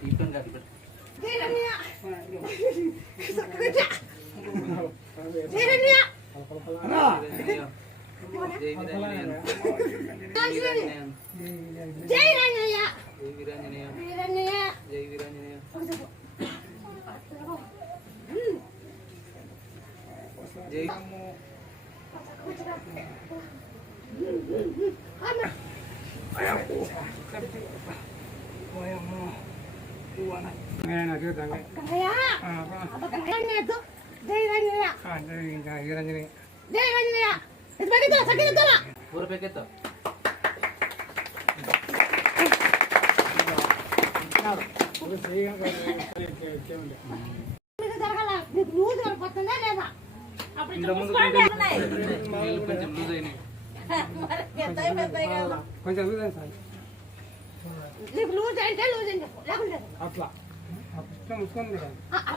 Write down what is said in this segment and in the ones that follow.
తీర్థం కాదు ఇక్కడ. జై వీరాంజనేయ. జై రంగయ్య జై వీరాంజనేయ. వీరన్నయ్య జై Veeranjaneya. జై కన్నయ్య అబ్బ కన్నయ్య జై రంగయ్య జై రంగయ్య ఇది బగితో సకితో ఊర పెకెత్తా మీకు జరగాల నీకు నువ్వు జరగబోతుందా లేదా అప్పుడు ఇంకా ముసుకోండి ఉన్నాయి. నీళ్ళు కొంచెం లూజ్ అయినాయి మరి పెద్దవి పెద్దవి కాదు. కొంచెం చూడండి సార్ నీకు లూజ్ అంటే లూజ్ అని చెప్పు లేకుంటే లేదు. అట్లా. అప్పుడు ముసుకొని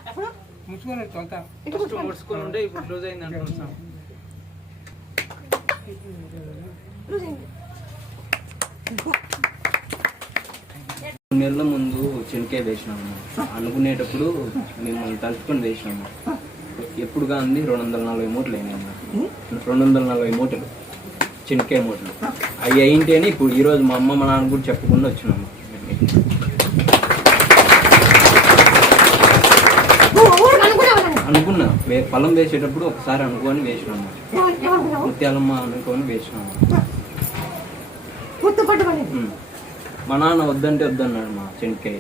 అప్పుడు ముసుకొని ఫస్ట్ ఉండే ఇప్పుడు లూజ్ అయింది అంటున్నాం నెలల ముందు చెనికే వేసినాము. అనుకునేటప్పుడు మిమ్మల్ని తలుచుకొని వేసినాము. ఎప్పుడుగా అంది? రెండు వందల నలభై మూటలు అయినాయి రెండు వందల నలభై మూటలు. చెనికే మూటలు. అవి అయింటి అని ఇప్పుడు ఈరోజు మా అమ్మ మా నాన్న కూడా చెప్పకుండా వచ్చినాము. అనుకున్నా. వే పొలం వేసేటప్పుడు ఒకసారి అనుకొని వేసినాము. ముత్యాలమ్మ అనుకొని వేసినాము. మా నాన్న వద్దంటే వద్దన్నాడు మా చెనిక్కాయ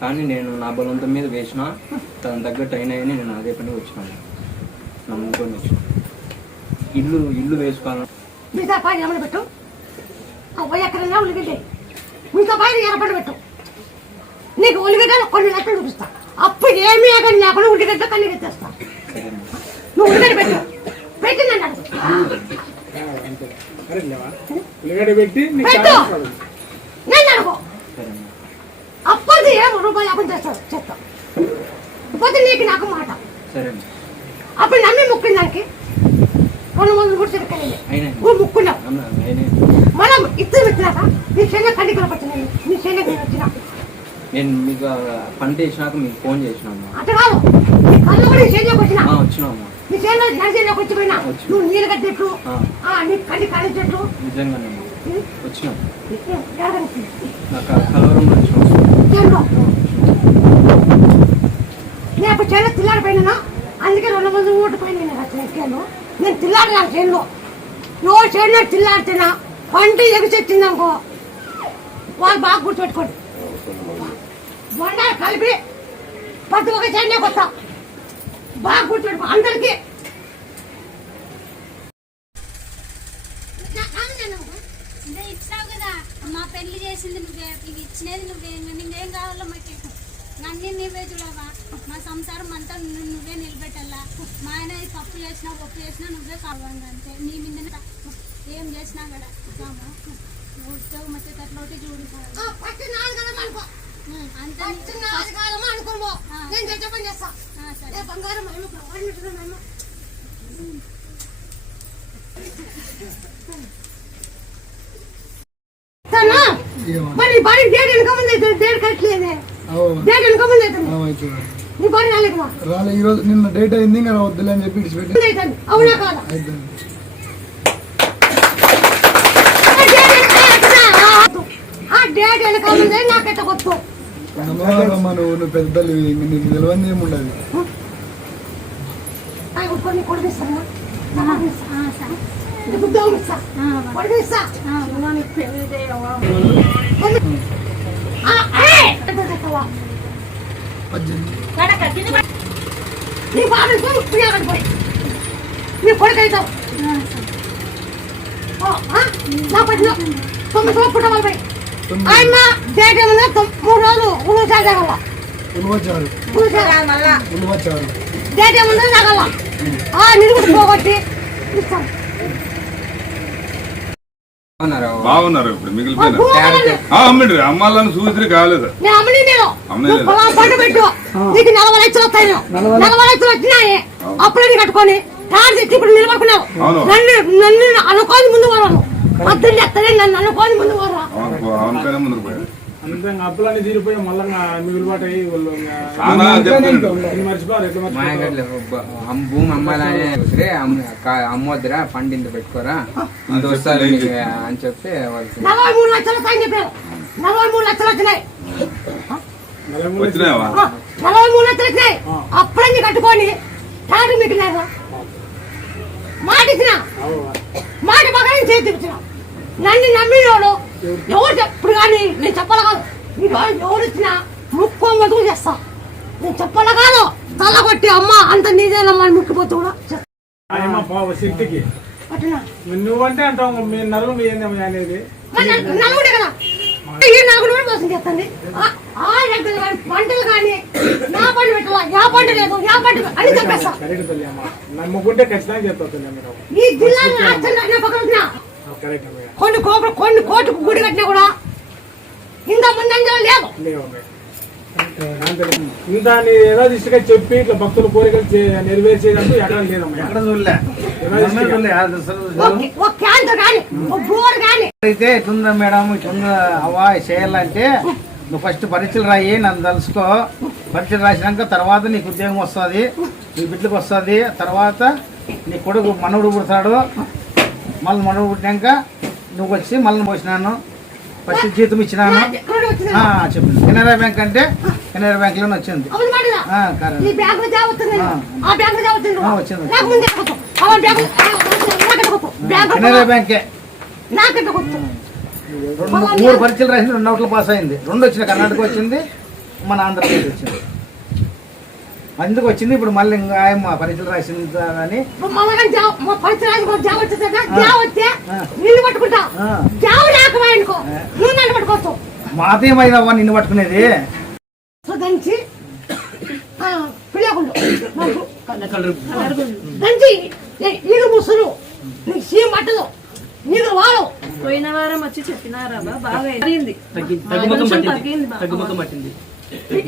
కానీ నేను నా బలవంతం మీద వేసిన దాని తగ్గట్టు అయినాయని నేను అదే పని వచ్చినాను. నమ్ముకొని వచ్చిన ఇల్లు ఇల్లు వేసుకోవాలని మిగతా పైన ఏమని పెట్టు? ఎక్కడైనా ఉల్లిగడ్డ. మిగతా పైన ఎర్రపడి పెట్టు. నీకు ఉల్లిగడ్డలు కొన్ని లక్షలు చూపిస్తా. అప్పుడు ఏమీ కానీ లేకుండా ఉల్లిగడ్డ కన్నీ తెస్తా నువ్వు ఉల్లిగడ్డ పెట్టు. పెట్టిందండి అడుగు. ఉల్లిగడ్డ పెట్టి. నేను అప్పటి ఏమో రూపాయలు అప్పుడు చేస్తావు? చెప్తా. పోతే నీకు నాకు మాట. అప్పుడు నమ్మి ముక్కిన దానికి రెండు కూడా మనం ఇద్దరు వచ్చినా. నేను మీకు పంట వేసినాక మీకు ఫోన్ చేసినాము అట్ట కాదు. నీ కళ్ళు కూడా నీ చెల్లెకి వచ్చినా ఆ, వచ్చినాము నీ చెల్లె నా చెల్లెకి వచ్చి పోయినా వచ్చి. నువ్వు నీళ్ళు కట్టేట్లు. ఆ. ఆ, నీ కండి కాడి చెట్లు. నిజంగానే వచ్చినాం. ఎడగనికి నాకు ఆ కలవరంలో వచ్చినాం చెల్లు నేను అప్పుడు చెల్లె తిల్లాడిపోయినా అందుకే రెండు మంది ఊటి పోయినా నేను ఎక్కాను నేను తిల్లాడి నా చెల్లు నువ్వు చెల్లు తిల్లాడితేనా? పంట ఎగుచెచ్చిందనుకో వాళ్ళు బాగా గుర్తుపెట్టుకోండి బొండాలు కలిపి ప్రతి ఒక్క చెల్లె కొత్త బాగా గుర్తుపెట్టుకో అందరికీ. ఇచ్చావు కదా. మా పెళ్ళి చేసింది నువ్వే. ఇవి ఇచ్చినది నువ్వే. నీకేం కావాలో మాకు అన్నీ నువ్వే చూడవా? మా సంసారం అంతా నువ్వు నువ్వే నిలబెట్టాలా? మా ఆయన ఈ పప్పు చేసినా పప్పు చేసినా నువ్వే కావాలి అంతే. నీ మీద ఏం చేసినా కూడా. కామా? ఉద్యోగం వచ్చే తట్లోటి చూడు కదా మరి బాడీ డేట్ వెనక ముందు డేట్ కట్టలేదే డేట్ ముందు అవుతుంది నీ బాడీ రాలేదు రాలే ఈ రోజు నిన్న డేట్ అయింది ఇంకా వద్దులే అని చెప్పి ఇడిచిపెట్టి అవునా కాదా? ఆ డేట్ వెనక అవుతుందా? ఆ డేట్ వెనక ముందే నాకెట్ట కొట్టు. నమ్మకమ్మ నువ్వు నువ్వు పెద్ద తల్లివి ఇంక నీకు తెలియని కొన్ని కొడిపిస్తాను కొడిపిస్తా పద్దెనిమిది నీ బాబుతో ఉపయోగం పోయి. నీ కొడుకు అవుతావు నా పట్టిన తొమ్మిది రోజులు పుట్టవాలి ఆయన డేట్ ఏమన్నా తొమ్- మూడు రోజులు ఉలు చేయగల ఉలువచ్చారు ఉలు చేయగల ఉలువచ్చారు డేట్ ఏమన్నా తగల ఆ నిలుగుడు పోగొట్టి ఇస్తాను బాగున్నారు? ఇప్పుడు మిగిలిపోయిన ఆ, అమ్మిండ్రి అమ్మాలని చూసి కాలేదు? నేను. నువ్వు పొలం పంట పెట్టు. నీకు నలభై లక్షలు వస్తాయి నలభై లక్షలు వచ్చినాయి అప్పుడే నీ కట్టుకొని కారు తెచ్చి ఇప్పుడు నిలబడుకున్నావు. నన్ను నన్ను అనుకోని ముందు వరాను వద్దని చెప్తానే నన్ను అనుకోని ముందు వరా అప్పులన్నీ తీరిపోయి మళ్ళీ మాయగడ్ల అమ్మ భూమి అమ్మాలనే అమ్మొద్దురా ఫండ్ ఇంత పెట్టుకోరా. ఇంత వస్తారు అని చెప్పి నలభై మూడు లక్షలు వస్తాయని చెప్పారు. నలభై మూడు లక్షలు వచ్చినాయి. వచ్చినావా నలభై మూడు లక్షలు వచ్చినాయి అప్పుడన్నీ కట్టుకొని తాడు మీకు లేదు మాట ఇచ్చిన? మాట పక్కన చేతి నన్ను నమ్మినోడు ఎవరు చెప్పుడు కానీ నేను చెప్పాలి కాదు. మీరు ఎవరు ఇచ్చినా ముక్కు మటుకు చేస్తా. నేను చెప్పాలి కాదు. తల కొట్టి అమ్మ అంత నీదేనమ్మా అని ముక్కిపోతూ కూడా శక్తికి నువ్వంటే అంటావు మీ నలుగురు ఏందమ్మా అనేది? నలుగుడే కదా. ఈ నలుగురు కూడా మోసం చేస్తుంది. ఆ- ఆ దగ్గర కానీ పంటలు కానీ నా పంట పెట్టాలా? యా పంట లేదు యా పంట అని చెప్పేస్తా. కరెక్ట్ తల్లి అమ్మ. నమ్ముకుంటే ఖచ్చితంగా చెప్తా తల్లి మీరు ఈ జిల్లాలో రాష్ట్రంలో నా పక్కన వచ్చిన కరెక్ట్ అమ్మయ్య. కొన్ని కోప కొన్ని కోటుకు గుడి కట్టినా కూడా ఇంత ముందంజలో లేదు లేవు. ఏదో దిశగా చెప్పి ఇట్లా భక్తుల కోరికలు నెరవేర్చేదంటూ ఎక్కడ లేదమ్మా అయితే ఎట్లుందా మేడం ఇట్లుందా అవ్వా చేయాలంటే నువ్వు ఫస్ట్ పరీక్షలు రాయి నన్ను తలుసుకో. పరీక్షలు రాసినాక తర్వాత నీకు ఉద్యోగం వస్తుంది నీ బిడ్డకు వస్తుంది. తర్వాత నీ కొడుకు మనవుడు పుడతాడు. మళ్ళీ మనవుడు పుట్టినాక నువ్వు వచ్చి మళ్ళీ పోసినాను. ఫస్ట్ జీతం ఇచ్చినాను. చెప్పింది కెనరా బ్యాంక్ అంటే కెనరా బ్యాంక్లోనే వచ్చింది. వచ్చింది. కెనరా బ్యాంకే. రెండు మూడు పరీక్షలు రాసింది రెండు అవుట్లు పాస్ అయింది. రెండు వచ్చిన కర్ణాటక వచ్చింది మన ఆంధ్రప్రదేశ్ వచ్చింది. అందుకు వచ్చింది ఇప్పుడు మళ్ళీ ఇంకా ఆయమ్మ పరీక్షలు రాసింది అని. మమ్మల్ని జావ మా పరిచయం రాజు జావ వచ్చేదా జావ వస్తే ఆ. నిన్ను పట్టుకునేది? దంచి ముసురు. నీకు సీఎం పట్టదు. పోయిన వారం వచ్చి చెప్పినారా బాగా అయింది తగ్గుముఖం కొంచెం పట్టింది. తగ్గింది బా. తగ్గుముఖం పట్టింది.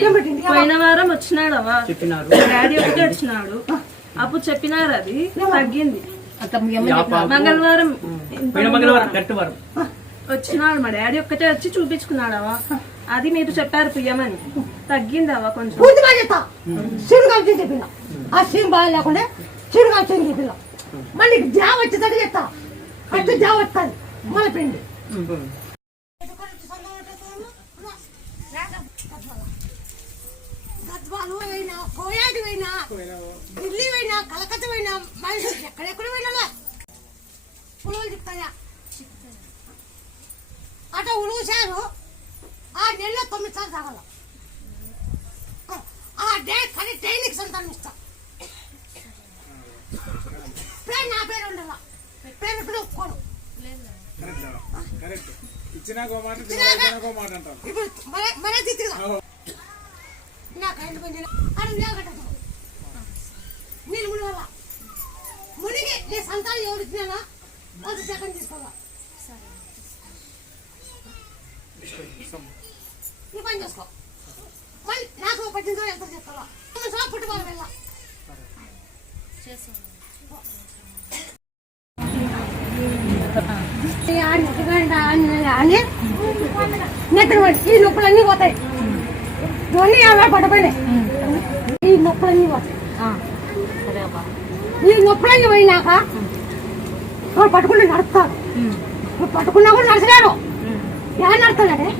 ఏం పెట్టింది. పోయిన వారం వచ్చినాడవా చెప్పినారు. డాడీ ఒకటి వచ్చినాడు. అప్పుడు చెప్పినారు అది? తగ్గింది. మంగళవారం వచ్చినాడు మా డాడీ ఒక్కటే వచ్చి చూపించుకున్నాడవా అది మీరు చెప్పారు పుయ్యమని. తగ్గిందవా కొంచెం? చెప్పిన. ఆ సీన్ బాగా లేకుండా చెప్పిన. మళ్ళీ జావ వచ్చేసరికి చెప్తా. ఫస్ట్ జావ వస్తుంది. మన పిండి. గద్వాలు అయినా కోయాటి పోయినా ఢిల్లీ అయినా కలకత్తా పోయినా మైసూర్ ఎక్కడెక్కడ పోయినా ఉలువులు చెప్తాయా అట ఉలువుశారు ఆ నెలలో తొమ్మిది సార్లు తాగాల. ఆ డే కానీ డైలీకి సంతానం ఇస్తా. పేరు నా పేరు ఉండదా పేరు ఇప్పుడు కరెక్ట్ ఇచ్చినాక ఒక మాట తినక ఒక మాట అంటారు. ఇప్పుడు మన మన తిత్తిగా నాకు ఐదు మంది అది లేకట్టదు నేను ముని వల్ల మునిగి నీ సంతానం ఎవరు ఇచ్చినా ఒక సెకండ్ తీసుకోవా? నీ పని చేసుకో. మళ్ళీ నాకు తర్వాత ఎంత చెప్తావా పుట్టుకోవాలి వెళ్ళా. అని ఈ నొప్పులన్నీ పోతాయి ఇవన్నీ యాభై పడపోయినాయి ఈ నొప్పులన్నీ పోతాయి ఈ నొప్పులన్నీ పోయినాక వాడు పట్టుకుంటే నడుస్తాడు నువ్వు పట్టుకున్నా కూడా నడచలేరు ఎలా నడుస్తాడే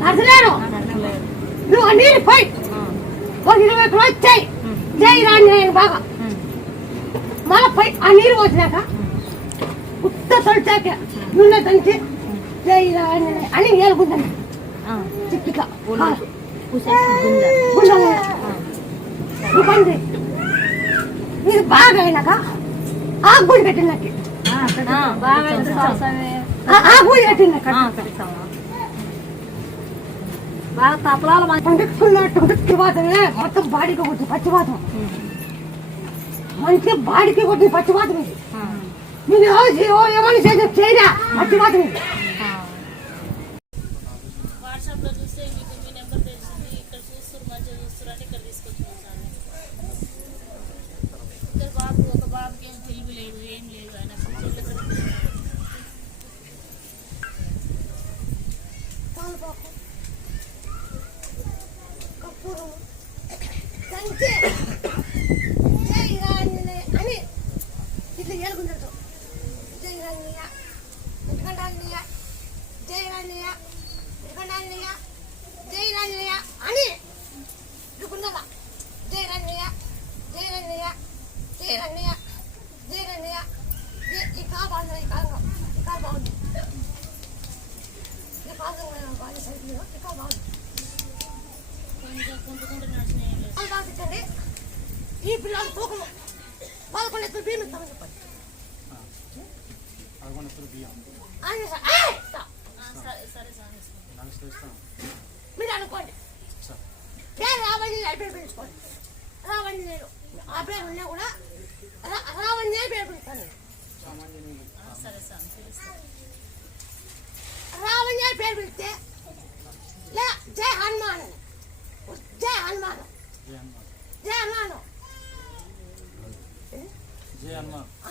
నడచలేరు నువ్వు నీళ్ళు పోయి ఒక ఇరవై కిలో వచ్చాయి జై రాని బాగా మళ్ళీ పోయి ఆ నీరు వచ్చినాక ఉత్త తొలిచాక నూనె తంచి జై రాని అని ఏలుకుంటాను చిక్కిగా ఇది బాగా అయినాక ఆ గుడి పెట్టినట్టు ఆ గుడి పెట్టినట్టు బాగా తపలాలు పండుకున్నట్టు పచ్చివాతమే మొత్తం బాడీకి కొట్టి పచ్చివాతం మంచిగా బాడీకి కొట్టి పచ్చివాతం ఇది నేను రోజు ఎవరిని చేసి చేయరా అతి మాత్రం వాట్సాప్లో చూస్తే మీకు మీ నెంబర్ తెలిసింది ఇక్కడ చూస్తారు మంచిగా చూస్తారు అంటే ఇక్కడ తీసుకొచ్చాను సార్ ఇద్దరు బాబు ఒక బాబుకి ఏం తెలివి లేదు ఏం లేదు ఆయన Thank you. ఎక్కడ బియ్యం ఇస్తామని చెప్పండి పదకొండు ఎత్తులు బియ్యం ఆయన సార్, ఏయ్! ఇస్తా. నలుగురు ఇస్తాం మీరు అనుకోండి సార్. పేరు రావణి అని పేరు పెంచుకోండి రావణి నేను ఆ పేరు ఉన్నా కూడా రా- రావణి అని పేరు పెడతాను నేను. రావణి అని పేరు పెడితే లే జై హనుమాన్ అని. జై హనుమాన్ జయ హనుమాన్ జై హనుమాన్ జయ హనుమాన్ ఆ,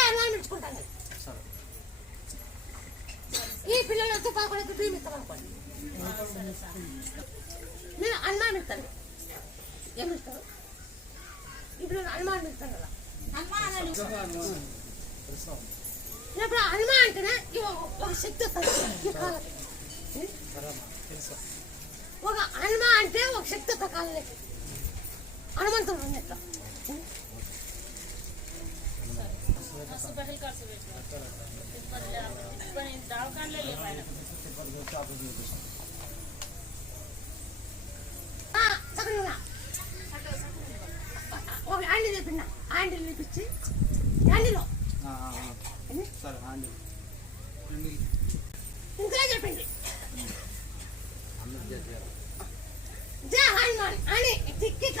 హనుమాన్ పెంచుకుంటాను నేను. ఈ పిల్లలతో పదకొండు ఇస్తామనుకోండి నేను హనుమాన్ ఇస్తాను ఏమి ఇస్తారు ఇప్పుడు నేను హనుమాన్ ఇస్తాను కదా. అని ఇప్పుడు హనుమాన్ అంటేనే ఒక- శక్తి వస్తుంది. ఈ ఒక హనుమాన్ అంటే ఒక శక్తి వస్తుంది కాళ్ళకి హనుమంతుడు చక్కగా ఒక హ్యాండిల్ లేపించి హ్యాండిల్లో సరే అండి ఇంట్లో చెప్పింది జై హనుమాన్. అని టిక్కిట